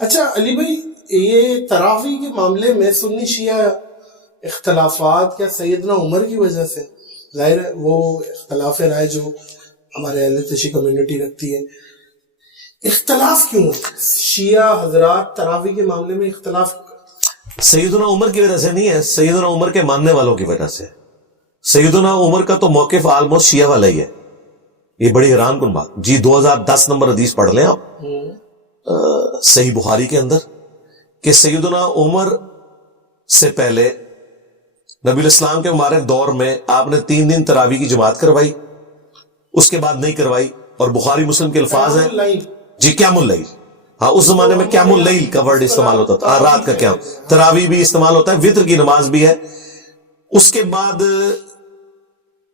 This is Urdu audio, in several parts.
اچھا علی بھائی، یہ تراویح کے معاملے میں سنی شیعہ اختلافات کیا سیدنا عمر کی وجہ سے؟ ظاہر ہے وہ اختلاف رائے جو ہمارے اہل تشیع کمیونٹی رکھتی ہے، اختلاف کیوں ہے؟ شیعہ حضرات تراویح کے معاملے میں اختلاف سیدنا عمر کی وجہ سے نہیں ہے، سیدنا عمر کے ماننے والوں کی وجہ سے۔ سیدنا عمر کا تو موقف آلموسٹ شیعہ والا ہی ہے، یہ بڑی حیران کن بات۔ جی 2010 نمبر حدیث پڑھ لیں آپ صحیح بخاری کے اندر، کہ سیدنا عمر سے پہلے نبی الاسلام کے مبارک دور میں آپ نے 3 دن تراویح کی جماعت کروائی، اس کے بعد نہیں کروائی، اور بخاری مسلم کے الفاظ ہیں جی قیام اللیل۔ ہاں اس زمانے میں قیام اللیل کا ورڈ استعمال ہوتا تھا، رات کا قیام، تراویح بھی استعمال ہوتا ہے، وتر کی نماز بھی ہے۔ اس کے بعد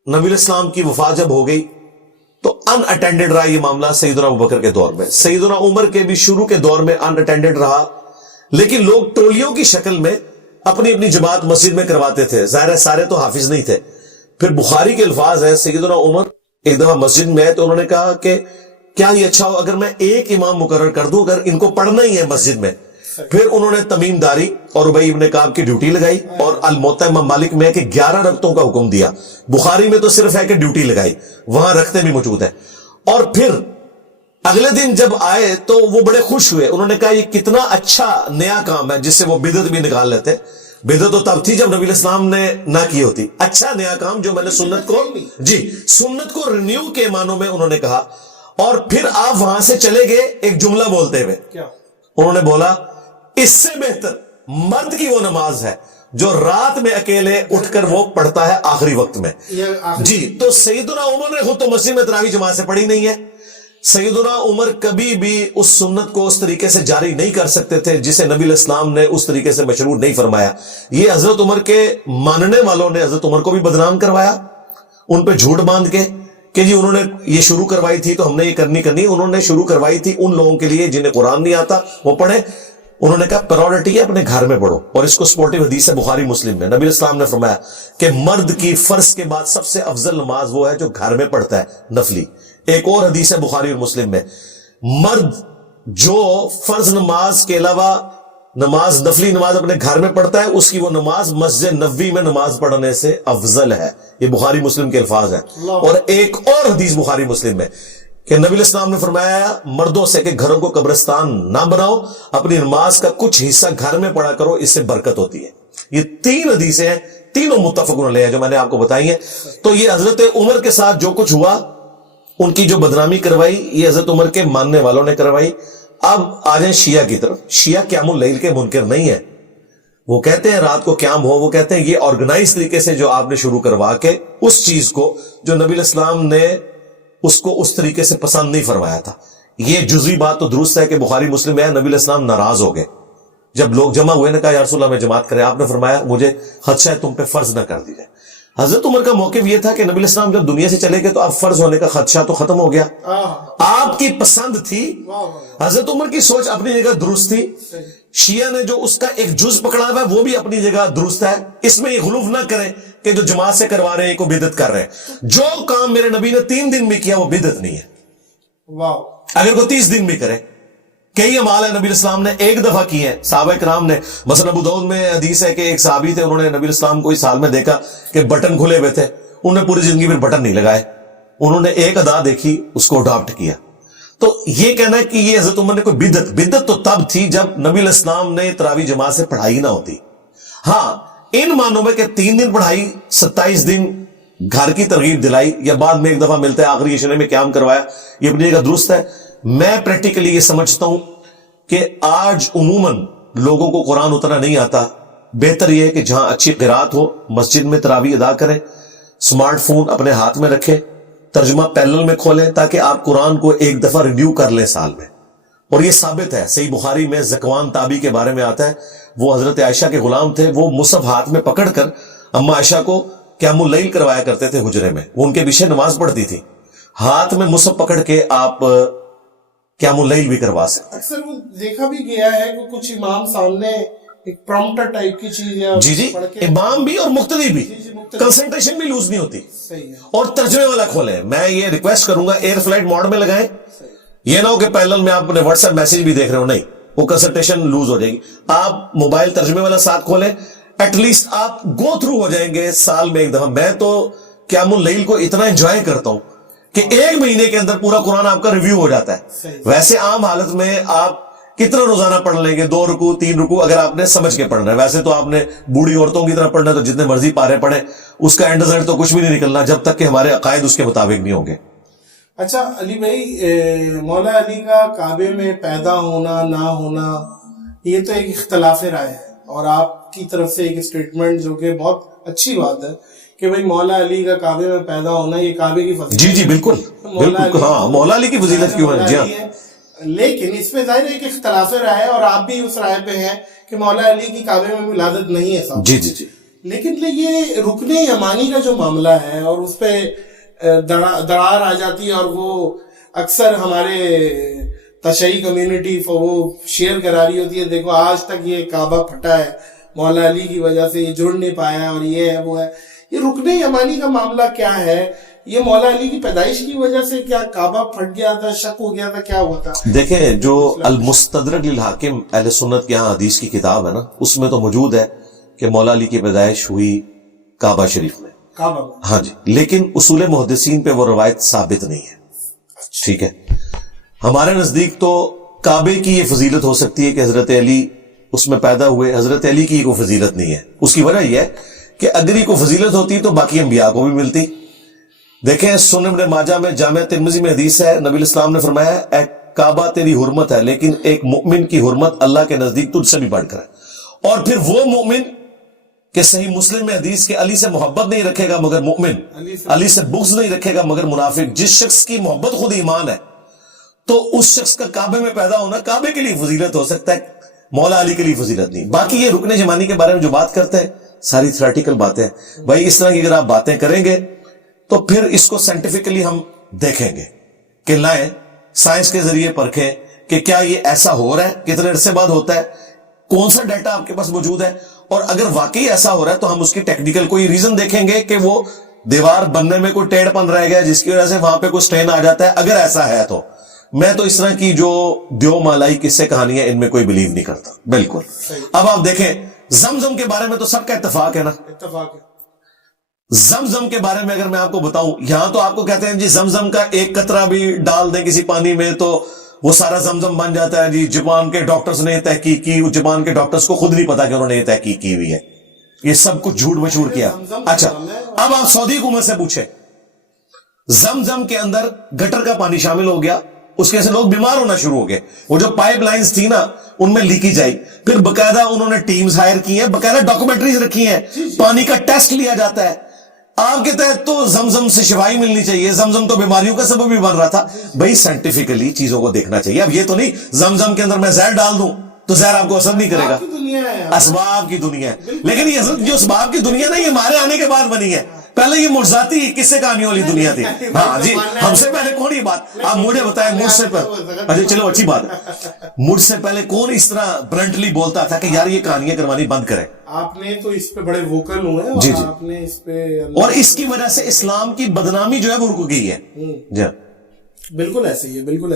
نبی الاسلام کی وفات جب ہو گئی تو ان اٹینڈڈ رہا یہ معاملہ سیدنا ابوبکر کے دور میں، سیدنا عمر کے بھی شروع کے دور میں ان اٹینڈڈ رہا، لیکن لوگ ٹولیوں کی شکل میں اپنی اپنی جماعت مسجد میں کرواتے تھے، ظاہر ہے سارے تو حافظ نہیں تھے۔ پھر بخاری کے الفاظ ہیں، سیدنا عمر ایک دفعہ مسجد میں ہے تو انہوں نے کہا کہ کیا یہ اچھا ہو اگر میں ایک امام مقرر کر دوں، اگر ان کو پڑھنا ہی ہے مسجد میں۔ پھر انہوں نے تمیم داری اور ابی ابن کعب کی ڈیوٹی لگائی، اور الموطا امام مالک میں ہے کہ 11 رکعتوں کا حکم دیا، بخاری میں تو صرف ہے کہ ڈیوٹی لگائی، وہاں رکھتے بھی موجود ہیں۔ اور پھر اگلے دن جب آئے تو وہ بڑے خوش ہوئے، انہوں نے کہا یہ کتنا اچھا نیا کام ہے، جس سے وہ بدعت بھی نکال لیتے۔ بدعت تو تب تھی جب نبی الاسلام نے نہ کی ہوتی، اچھا نیا کام جو میں نے سنت کو سنت کو رینیو کے معنوں میں انہوں نے کہا۔ اور پھر آپ وہاں سے چلے گئے ایک جملہ بولتے ہوئے، انہوں نے بولا اس سے بہتر مرد کی وہ نماز ہے جو رات میں اکیلے اٹھ کر وہ پڑھتا ہے آخری وقت میں۔ جی تو سیدنا عمر نے خود تو مسجد میں تراویح جماعت سے پڑھی نہیں ہے، سیدنا عمر کبھی بھی اس سنت کو اس طریقے سے جاری نہیں کر سکتے تھے جسے نبی الاسلام نے اس طریقے سے مشروع نہیں فرمایا۔ یہ حضرت عمر کے ماننے والوں نے حضرت عمر کو بھی بدنام کروایا، ان پہ جھوٹ باندھ کے کہ جی انہوں نے یہ شروع کروائی تھی تو ہم نے یہ کرنی، انہوں نے شروع کروائی تھی ان لوگوں کے لیے جنہیں قرآن نہیں آتا وہ پڑھے۔ انہوں نے کہا پرائورٹی ہے اپنے گھر میں پڑھو، اور اس کو سپورٹیو حدیث ہے بخاری مسلم میں، نبی الاسلام نے فرمایا کہ مرد کی فرض کے بعد سب سے افضل نماز وہ ہے جو گھر میں پڑھتا ہے نفلی۔ ایک اور حدیث ہے بخاری اور مسلم میں، مرد جو فرض نماز کے علاوہ نماز نفلی نماز اپنے گھر میں پڑھتا ہے، اس کی وہ نماز مسجد نبوی میں نماز پڑھنے سے افضل ہے۔ یہ بخاری مسلم کے الفاظ ہیں۔ اور ایک اور حدیث بخاری مسلم میں کہ نبی الاسلام نے فرمایا مردوں سے کہ گھروں کو قبرستان نہ بناؤ، اپنی نماز کا کچھ حصہ گھر میں پڑھا کرو، اس سے برکت ہوتی ہے۔ یہ 3 حدیثیں ہیں، تینوں متفق علیہ ہیں جو میں نے آپ کو بتائی ہیں۔ تو یہ حضرت عمر کے ساتھ جو کچھ ہوا، ان کی جو بدنامی کروائی، یہ حضرت عمر کے ماننے والوں نے کروائی۔ اب آ جائیں شیعہ کی طرف۔ شیعہ قیام اللیل کے منکر نہیں ہے، وہ کہتے ہیں رات کو قیام ہو، وہ کہتے ہیں یہ آرگنائز طریقے سے جو آپ نے شروع کروا کے اس چیز کو جو نبی الاسلام نے اس کو اس طریقے سے پسند نہیں فرمایا تھا۔ یہ جزوی بات تو درست ہے کہ بخاری مسلم میں ہے نبی الاسلام ناراض ہو گئے جب لوگ جمع ہوئے، نے کہا یا رسول اللہ میں جماعت کرے، آپ نے فرمایا مجھے خدشہ ہے تم پہ فرض نہ کر دی جائے۔ حضرت عمر کا موقف یہ تھا کہ نبی الاسلام جب دنیا سے چلے گئے تو اب فرض ہونے کا خدشہ تو ختم ہو گیا، آپ کی پسند تھی۔ حضرت عمر کی سوچ اپنی جگہ درست تھی، شیعہ نے جو اس کا ایک جز پکڑا ہوا ہے وہ بھی اپنی جگہ درست ہے، اس میں یہ غلوف نہ کریں کہ جو جماعت سے کروا رہے ہیں کو بدعت کر رہے ہیں۔ جو کام میرے نبی نے 3 دن میں کیا وہ بدعت نہیں ہے، اگر کوئی 30 دن بھی کرے۔ کئی اعمال ہے نبی الاسلام نے ایک دفعہ کی ہیں، صحابہ کرام نے، مثلا ابو داؤد میں حدیث ہے کہ ایک صحابی تھے، انہوں نے نبی الاسلام کو اس حال میں دیکھا کہ بٹن کھلے ہوئے تھے، انہوں نے پوری زندگی پھر بٹن نہیں لگائے، انہوں نے ایک ادا دیکھی اس کو اڈاپٹ کیا۔ تو یہ کہنا ہے کہ یہ حضرت عمر نے کوئی بدعت تو تب تھی جب نبی الاسلام نے تراویح جماعت سے پڑھائی نہ ہوتی۔ ہاں ان معنوں میں کہ 3 دن پڑھائی، 27 دن گھر کی ترغیب دلائی، یا بعد میں ایک دفعہ ملتا ہے آخری عشرے میں قیام کروایا، یہ اپنی جگہ درست ہے۔ میں پریکٹیکلی یہ سمجھتا ہوں کہ آج عموماً لوگوں کو قرآن اتنا نہیں آتا، بہتر یہ ہے کہ جہاں اچھی قرات ہو مسجد میں تراویح ادا کریں، سمارٹ فون اپنے ہاتھ میں رکھیں، ترجمہ پیرلل میں کھولیں تاکہ آپ قرآن کو ایک دفعہ ریویو کر لیں سال میں۔ اور یہ ثابت ہے، صحیح بخاری میں زکوان تابی کے بارے میں آتا ہے، وہ حضرت عائشہ کے غلام تھے، وہ مصحف ہاتھ میں پکڑ کر اما عائشہ کو قیام اللیل کروایا کرتے تھے حجرے میں، وہ ان کے پیچھے نماز پڑھتی تھی، ہاتھ میں مصحف پکڑ کے آپ قیام اللیل بھی کروا سکتے۔ اکثر وہ دیکھا بھی گیا ہے کہ کچھ امام سامنے ایک پرومپٹر ٹائپ کی چیز یا جی امام بھی اور مقتدی بھی، کنسنٹریشن بھی لوز نہیں ہوتی۔ اور ترجمے والا کھولیں، میں یہ ریکویسٹ کروں گا ایئر فلائٹ موڈ میں لگائیں، یہ نہ ہو کہ پیرلل میں آپ اپنے واٹس ایپ میسج بھی دیکھ رہے ہو، نہیں، وہ کنسنٹریشن لوز ہو جائے گی. آپ موبائل ترجمے والا ساتھ کھولیں, ایٹ لیسٹ آپ گو تھرو ہو جائیں گے سال میں ایک دفعہ. میں تو قیام اللیل کو اتنا انجوائے کرتا ہوں کہ ایک مہینے کے اندر پورا قرآن آپ کا ریویو ہو جاتا ہے. ویسے عام حالت میں آپ کتنا روزانہ پڑھ لیں گے, 2 رکوع 3 رکوع اگر آپ نے سمجھ کے پڑھنا ہے. ویسے تو آپ نے بوڑھی عورتوں کی طرح پڑھنا ہے تو جتنے مرضی پارے پڑھیں, اس کا اینڈ رزلٹ تو کچھ بھی نہیں نکلنا جب تک کہ ہمارے عقائد اس کے مطابق نہیں ہوں گے. اچھا علی بھائی, مولا علی کا کعبے میں پیدا ہونا نہ ہونا یہ تو ایک اختلاف رائے ہے, اور آپ کی طرف سے ایک اسٹیٹمنٹ جو کہ بہت اچھی بات ہے کہ بھئی مولا علی کا کعبے میں پیدا ہونا یہ کعبے کی فضیلت. جی بالکل بالکل, ہاں مولا علی کی فضیلت کیوں ہے. جی ہاں, لیکن اس میں ظاہر ایک اختلاف رائے ہے, اور آپ بھی اس رائے پہ ہیں کہ مولا علی کی کعبے میں ولادت نہیں ہے صاحب. جی لیکن یہ رکن یمانی کا جو معاملہ ہے اور اس پہ دراڑ آ جاتی ہے, اور وہ اکثر ہمارے تشیعی کمیونٹی وہ شیئر کرا رہی ہوتی ہے, دیکھو آج تک یہ کعبہ پھٹا ہے مولا علی کی وجہ سے, یہ جڑ نہیں پایا ہے, اور یہ ہے وہ ہے. یہ رکن یمانی کا معاملہ کیا ہے؟ یہ مولا علی کی پیدائش کی وجہ سے کیا کعبہ پھٹ گیا تھا, شک ہو گیا تھا, کیا ہوا تھا؟ دیکھیں جو المستدرک للحاکم اہل سنت کے یہاں حدیث کی کتاب ہے نا, اس میں تو موجود ہے کہ مولا علی کی پیدائش ہوئی کعبہ شریف میں. ہاں جی, لیکن اصول محدثین پہ وہ روایت ثابت نہیں ہے. ٹھیک ہے, ہمارے نزدیک تو کعبے کی یہ فضیلت ہو سکتی ہے کہ حضرت علی اس میں پیدا ہوئے, حضرت علی کی کوئی فضیلت نہیں ہے. اس کی وجہ یہ ہے کہ اگر یہ کوئی فضیلت ہوتی تو باقی انبیاء کو بھی ملتی. دیکھیں سنن ابن ماجہ میں جامع ترمذی میں حدیث ہے, نبی الاسلام نے فرمایا اے کعبہ تیری حرمت ہے, لیکن ایک مؤمن کی حرمت اللہ کے نزدیک تجھ سے بھی بڑھ کر ہے. اور پھر وہ مومن کہ صحیح مسلم میں حدیث کہ علی سے محبت نہیں رکھے گا مگر مومن, علی سے بغض نہیں رکھے گا مگر منافق. جس شخص کی محبت خود ایمان ہے تو اس شخص کا کعبے میں پیدا ہونا کعبے کے لیے فضیلت ہو سکتا ہے, مولا علی کے لیے فضیلت نہیں. باقی یہ رکن یمانی کے بارے میں جو بات کرتے ہیں ساری تھیوریٹیکل باتیں بھائی, اس طرح کی اگر آپ باتیں کریں گے تو پھر اس کو سائنٹیفکلی ہم دیکھیں گے کہ لائیں سائنس کے ذریعے پرکھیں کہ کیا یہ ایسا ہو رہا ہے, کتنے عرصے بعد ہوتا ہے, کون سا ڈیٹا آپ کے پاس موجود ہے, اور اگر واقعی ایسا ہو رہا ہے تو ہم اس کی ٹیکنیکل کوئی ریزن دیکھیں گے کہ وہ دیوار بننے میں کوئی ٹیڑھ پن رہ گیا جس کی وجہ سے وہاں پہ کوئی سٹرین آ جاتا ہے. اگر ایسا ہے تو میں تو اس طرح کی جو دیو مالائی قصے کہانیاں ان میں کوئی بلیو نہیں کرتا بالکل. اب آپ دیکھیں زمزم کے بارے میں تو سب کا اتفاق ہے نا, اتفاق ہے. زمزم کے بارے میں اگر میں آپ کو بتاؤں, یہاں تو آپ کو کہتے ہیں جی زمزم کا ایک قطرہ بھی ڈال دیں کسی پانی میں تو وہ سارا زمزم بن جاتا ہے. جی جاپان کے ڈاکٹرز نے تحقیق کی, جاپان کے ڈاکٹرز کو خود نہیں پتا کہ انہوں نے یہ تحقیق کی ہوئی ہے, یہ سب کچھ جھوٹ مشہور کیا. اچھا اب آپ سعودی حکومت سے پوچھیں, زمزم کے اندر گٹر کا پانی شامل ہو گیا, اس کے سے لوگ بیمار ہونا شروع ہو گئے. وہ جو پائپ لائنز تھی نا ان میں لیکیج آئی, پھر باقاعدہ انہوں نے ٹیمز ہائر کی ہیں, باقاعدہ ڈاکومنٹریز رکھی ہیں, پانی کا ٹیسٹ لیا جاتا ہے. آپ کے تحت تو زمزم سے شفائی ملنی چاہیے, زمزم تو بیماریوں کا سبب بھی بن رہا تھا. بھائی سائنٹیفکلی چیزوں کو دیکھنا چاہیے. اب یہ تو نہیں زمزم کے اندر میں زہر ڈال دوں تو زہر آپ کو اثر نہیں کرے گا, اسباب کی دنیا ہے. لیکن یہ جو اسباب کی دنیا نا یہ ہمارے آنے کے بعد بنی ہے, پہلے یہ معجزاتی قصے کہانیوں والی دنیا تھی. ہاں جی, ہم سے پہلے کون یہ بات آپ مجھے بتائیں, مجھ سے پہلے, اچھا چلو اچھی بات ہے, مجھ سے پہلے کون اس طرح برنٹلی بولتا تھا کہ یار یہ کہانیاں کروانی بند کریں. آپ نے تو اس پہ بڑے ووکل ہوئے, جی اور آپ نے اس پہ, اور اس کی وجہ سے اسلام کی بدنامی جو ہے وہ رک گئی ہے. جی بالکل ایسے ہی ہے, بالکل.